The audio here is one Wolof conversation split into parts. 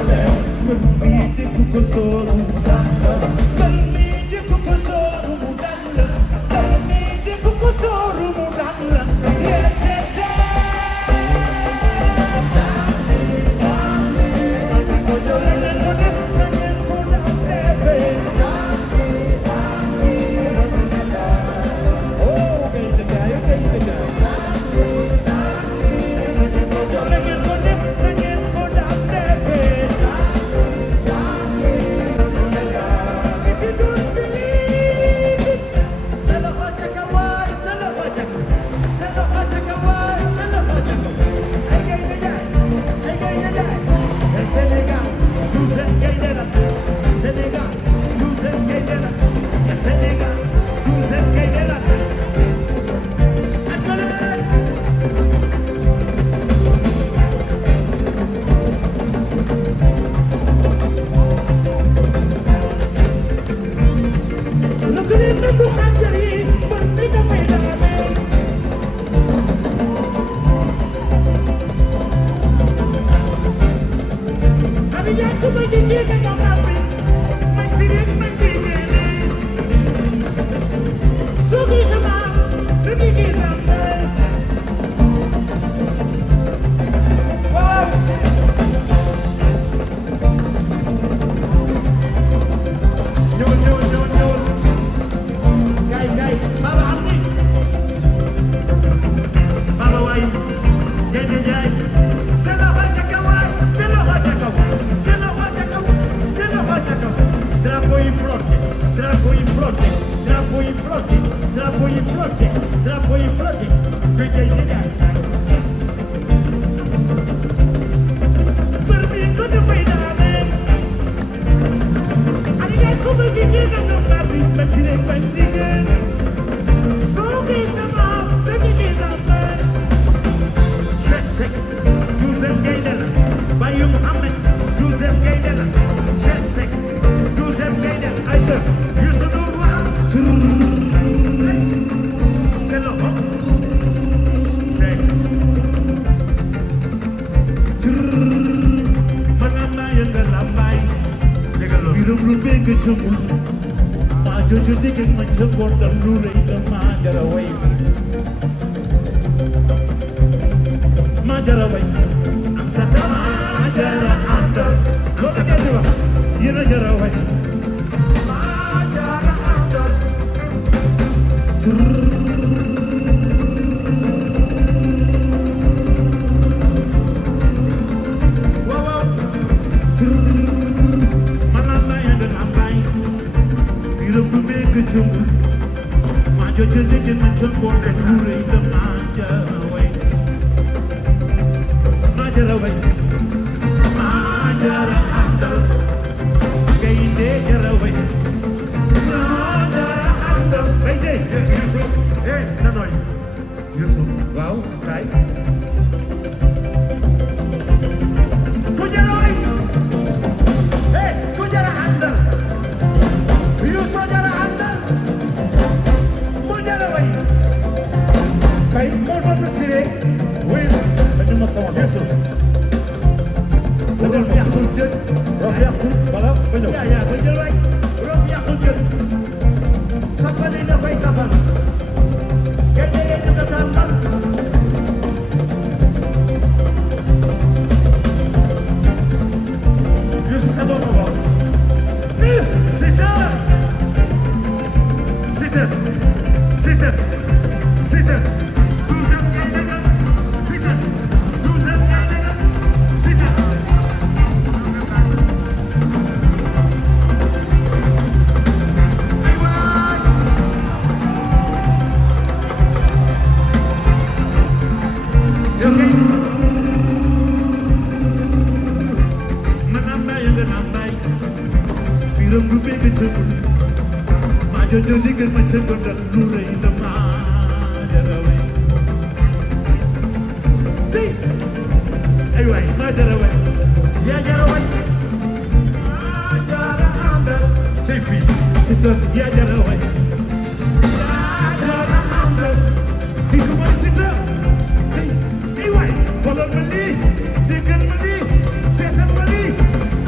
doole mën mii di ku ko sóoru mu daan la mën mii di ku ko sóoru mu daan la mën mii di ku ko sóoru mu daan la Follow me, dig me, set me,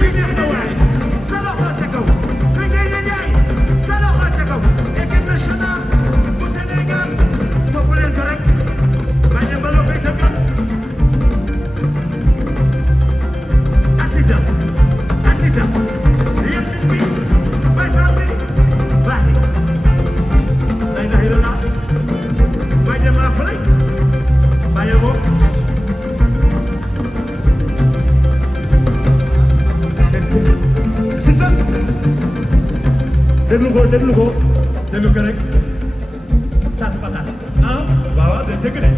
déglu ko déglu ko rek tas patas ah waaw de dëgg de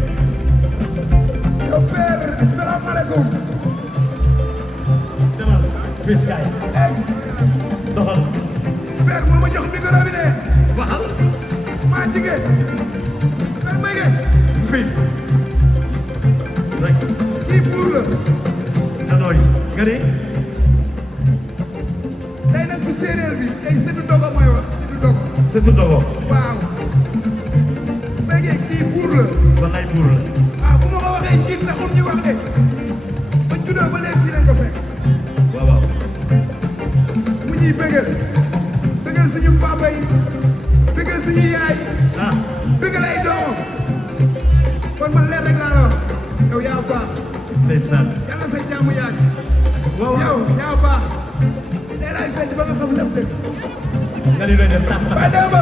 yow père asalaamaaleykum demal fils kay doxal père moo ma jox micro bi de waxal maa jigéen père may ngeen fils rek kii buur la nanooy nga ne tey nag bu séeréer bi tey Seydou Dogo mooy wax Seydou Dogo Seydou Dogo waaw may ngeen kii buur la wallaay buur la waaw bu ma ko waxee njiit taxul ñu wax de ba juddoo ba léegi fii lañ ko fekk waaw waaw mu ñuy bëggal bëggal suñu papa yi bëggal suñu yaay ah bëggal ay doomam kon man leer rek laa la wax yow yaa baax ndeysaan yàlla sa jàmm yaag waaw yow yaa baax nee naay fecc ba nga xam lépp dëgg nga ni looy def tas ba patas dama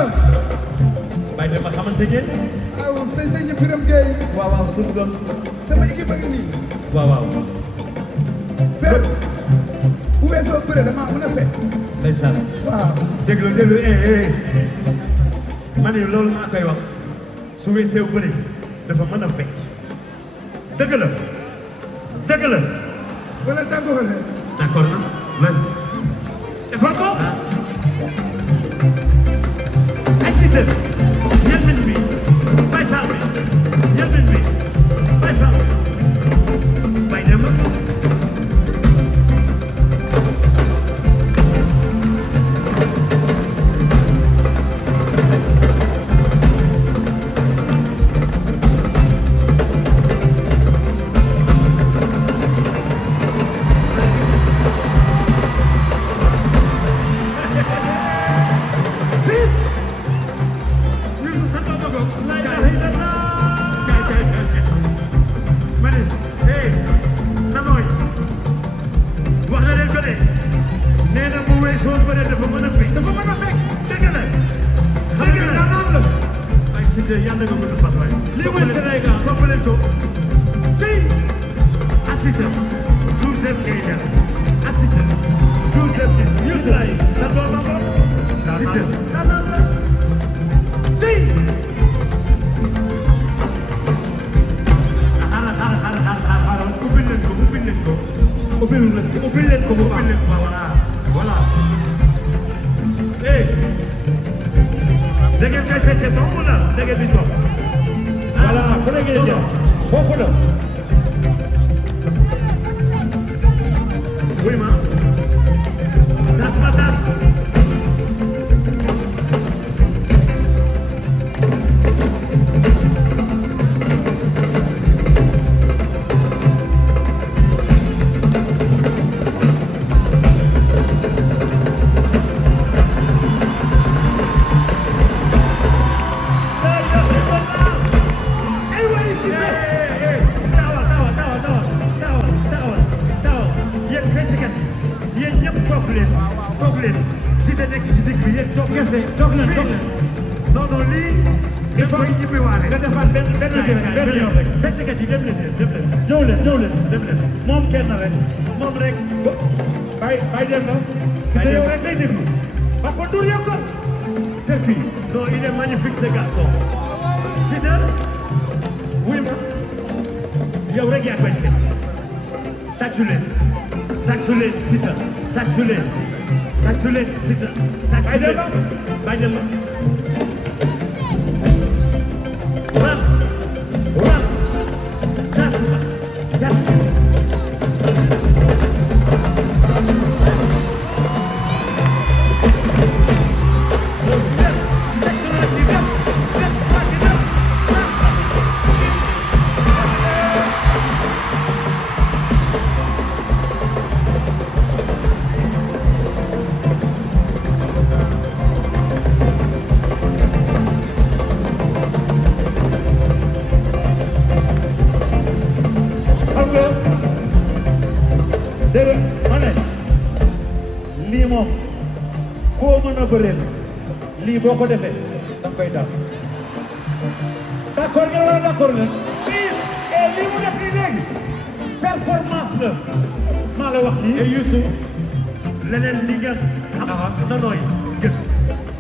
bàyyi dem ma xamante ngeen waaw sëñ Birame Gueye waaw waaw suñu doom sama équipe a ngi nii waaw waaw per bu weesoo bëre dama mën a fecc ndeysaan waaw déglu ma ne loolu maa koy wax su weesee bëri dafa mën a fecc dëgg la wala tàggoo la d'accord na lan defal ko assisté yelmin bi bay faal bi yelmin bi bay faal bay dem yàlla nga gudd fan waay lii mooy Sénégal topp leen ko tey assisté douzième ngay dem assisté douzième ngay Youssou sa doom ba assisté tey xaaral ubbil leen ko voilà da ngeen koy fecce tomb na da ngeen di toog voilà ku ne ngeen jël foofu la wuy ma tas ma tas non non lii. il faut que nga defaat benn yoon rek. fecckat yi dem leen. moom kenn rek. moom rek. bàyyi dem na. si te yow rek lay déglu. parce que dur yow ko. depuis. non il est magnifique ce garçon. si te wuy ma yow rek yaa koy fecc. tàccu leen si te tàccu leen si te bàyyi dem na. lii moom koo mën a bëreel lii boo ko defee da nga koy daal d'accord ngeen wala d'accord ngeen lii mu def nii léegi performance la maa la wax lii Youssou leneen li nga xam nanooy gës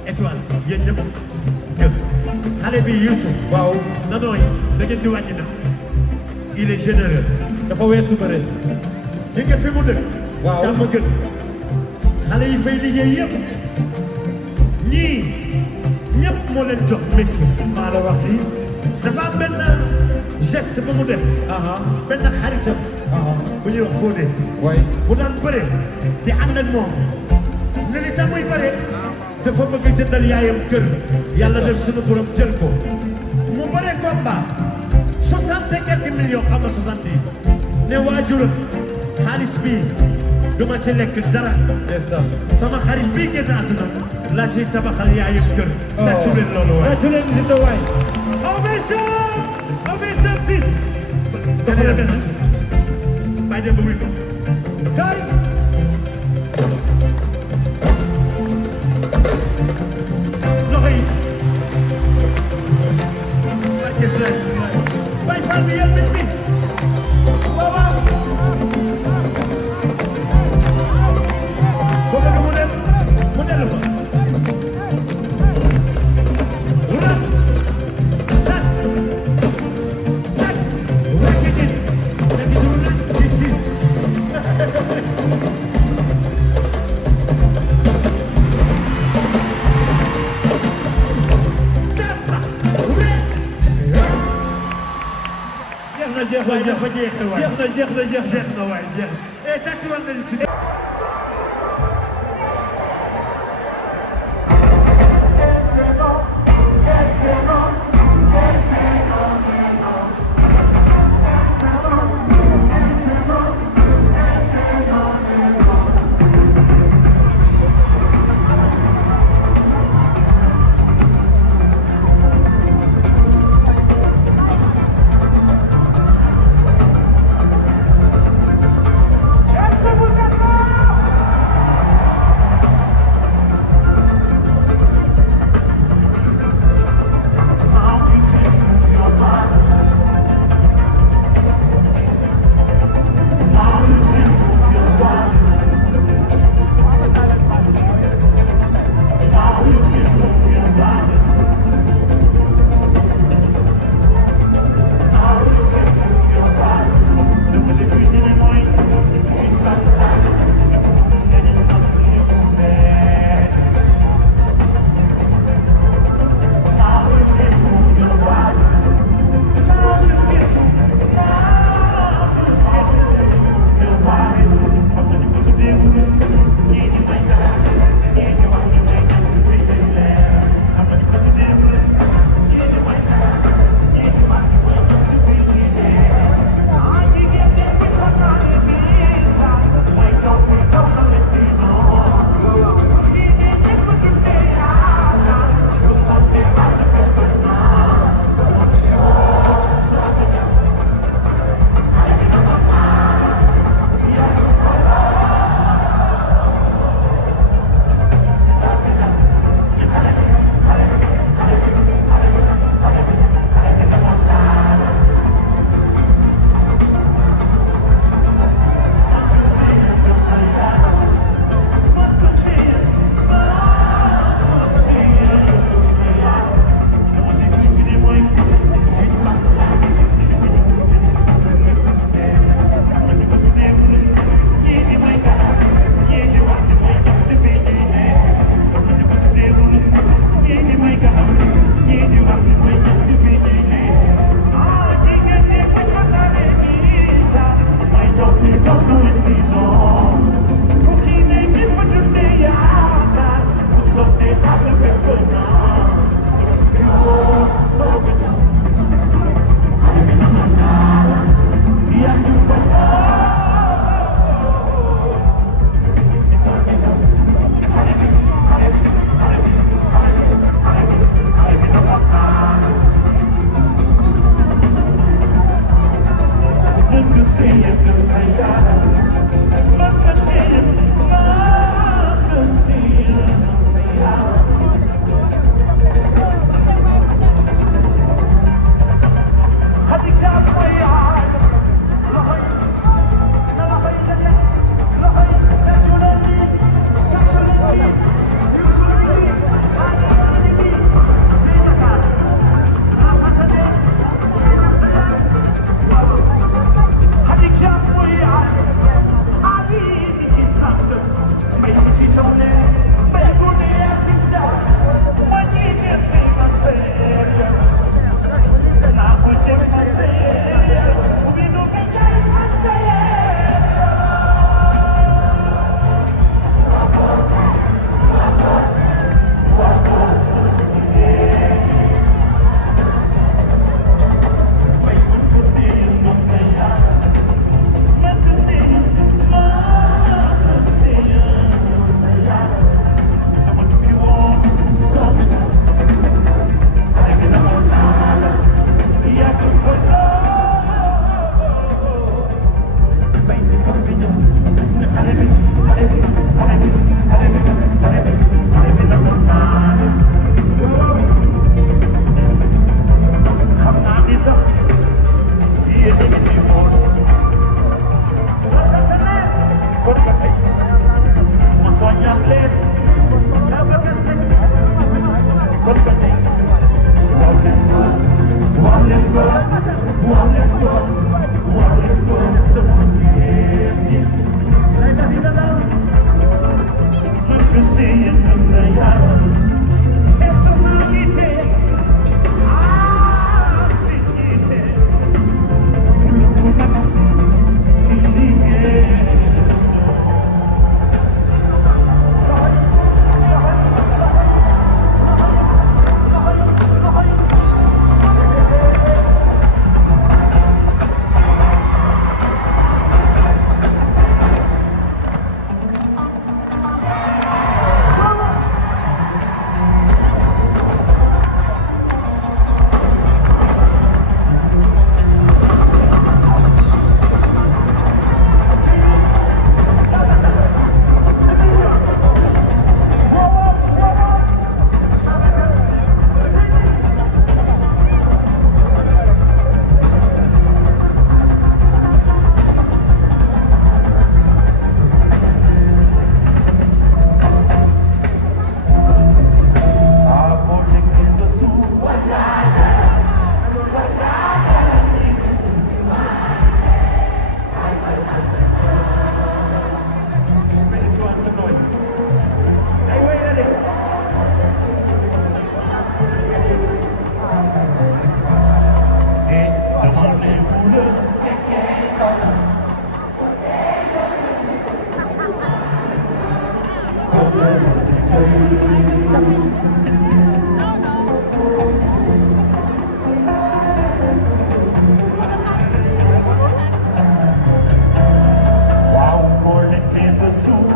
étoile yéen ñëpp gës xale bi Youssou waaw nanooy da ngeen di wàññi na il est généreux dafa weesu bëre di nga fi mu dëkk waaw jàmm gën xale yi fay liggéey yëpp ñii ñëpp moo leen jox métier maa la wax ni dafa am benn geste ba mu def benn xaritam bu ñuy wax Fodé way bu daan bëre di ànd ak moom ne li tax muy bëre dafa bëgg a jëndal yaayam kër yàlla def suñu borom jël ko mu bëre combat 60 et quelques millions xam nga 70 ne waajuram xaalis bii duma ci lekk dara ndeysaan sama xarit bii génn àdduna laa ciy tabaxal yaayam kër tàccu leen loolu waay tàccu leen di waay ovation fils dafa la benn bàyyi dem ba muy ko kay loxo yi wàcce slash bay fan bi yal nit bi waaw waaw foo bëgg mu dem mu dellu fa wura tas tak wekki gin te di dul nag gis gis jeex na dafa jeex na waay jeex na waay jeex tàccuwal nañ si Est-ce que vous êtes prêts? Wow, more than paper soup.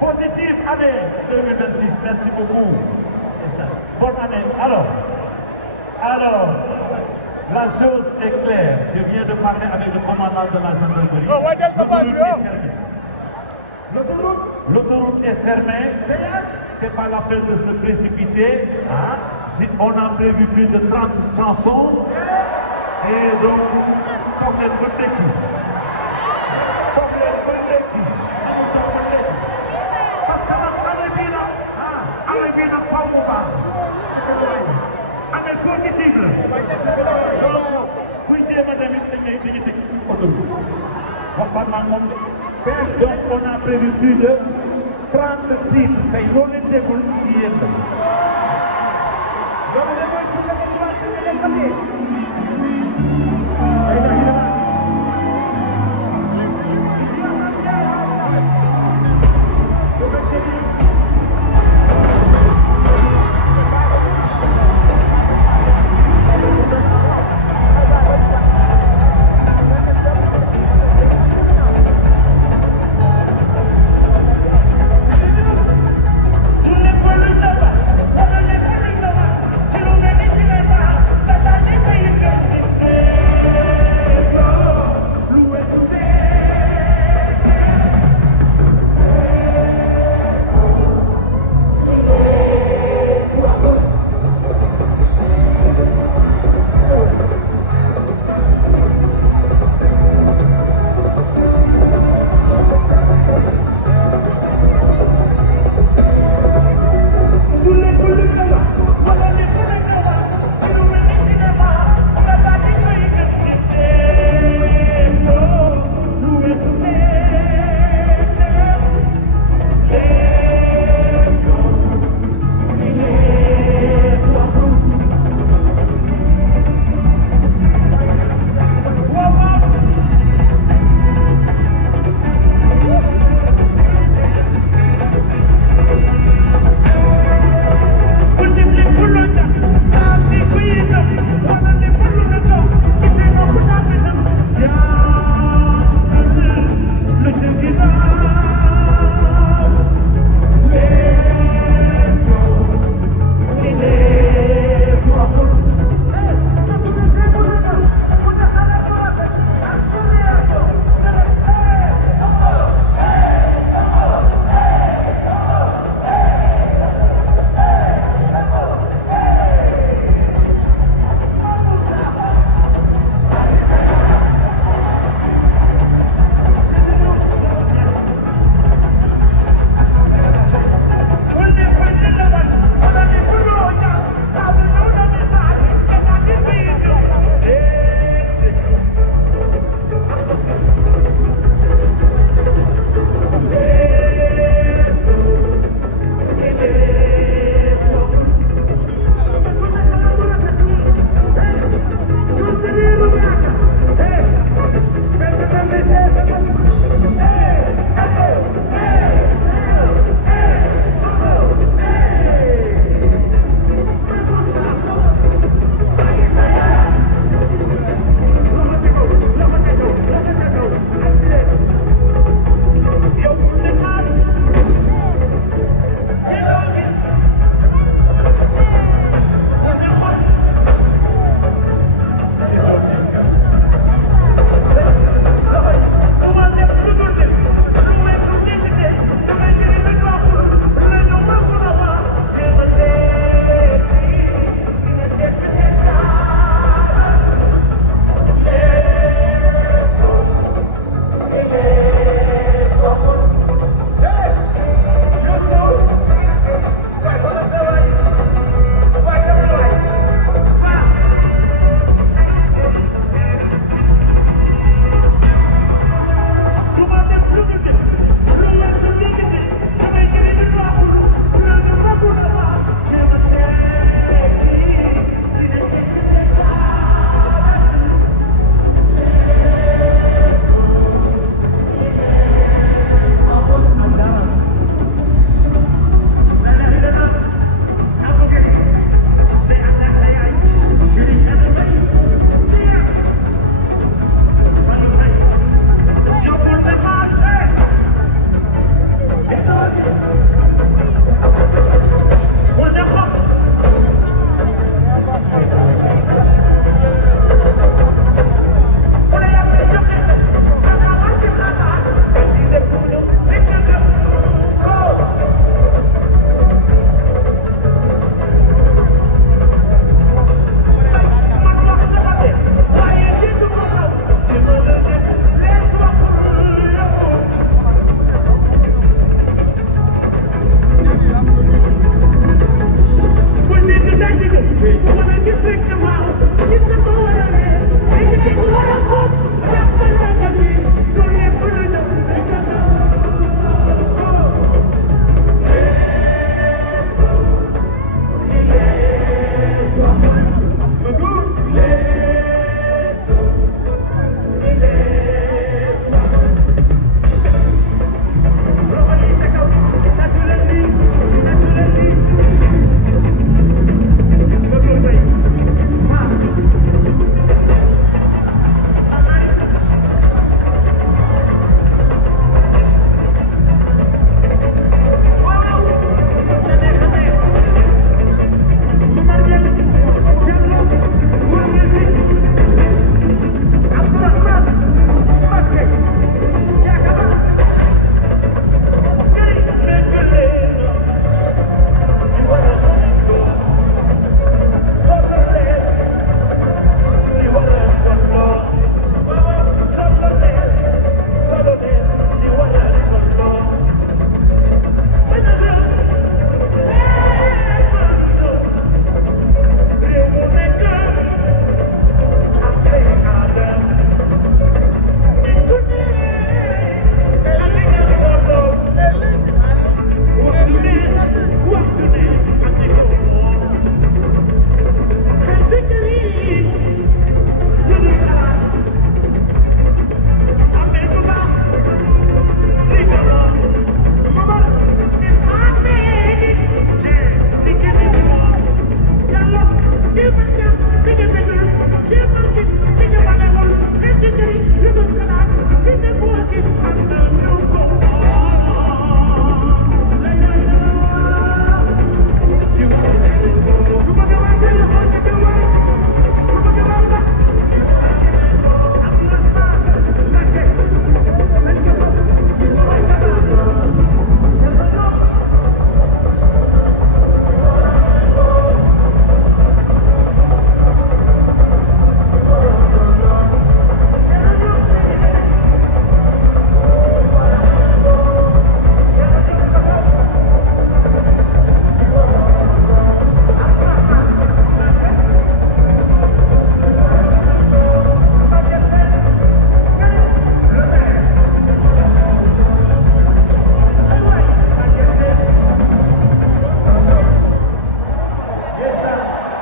Positive année 2026, merci beaucoup. Bonne année. Alors, la chose est claire. Je viens de parler avec le commandant de la gendarmerie. L'autoroute est fermée. C'est pas la peine de se précipiter. On a prévu plus de 30 chansons. Et donc, problème de déki. Parce que année bii nag faw mu baax. Année positive la. Donc kuy jéem a dem it dañuy teg autoroute. waxtaan naa moom de. Donc on a prévu plus de 30 titres. tey loolu leen déggul ci yéen la. loolu de mooy suñu la ci wàllu